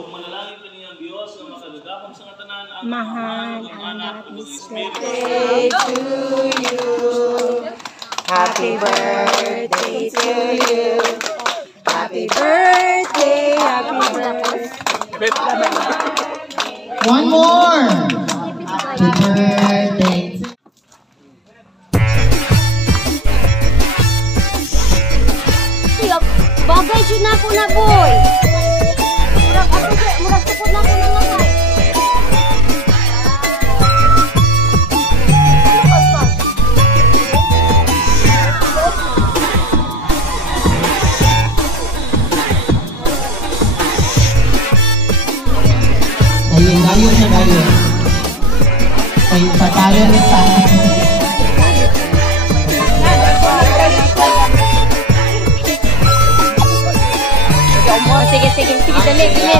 ug manalangin kaniya ang Dios nga makadagakon sa tanan ang Mahal ang anak ug ang espiritu. birthday to you. Happy birthday to you. Happy birthday, happy birthday. One more. Happy birthday. Bagay jud na ako na boy. Murag tukod na ako na langay. Ayun na dayon. Ay patalo ni sa. Sige, dali.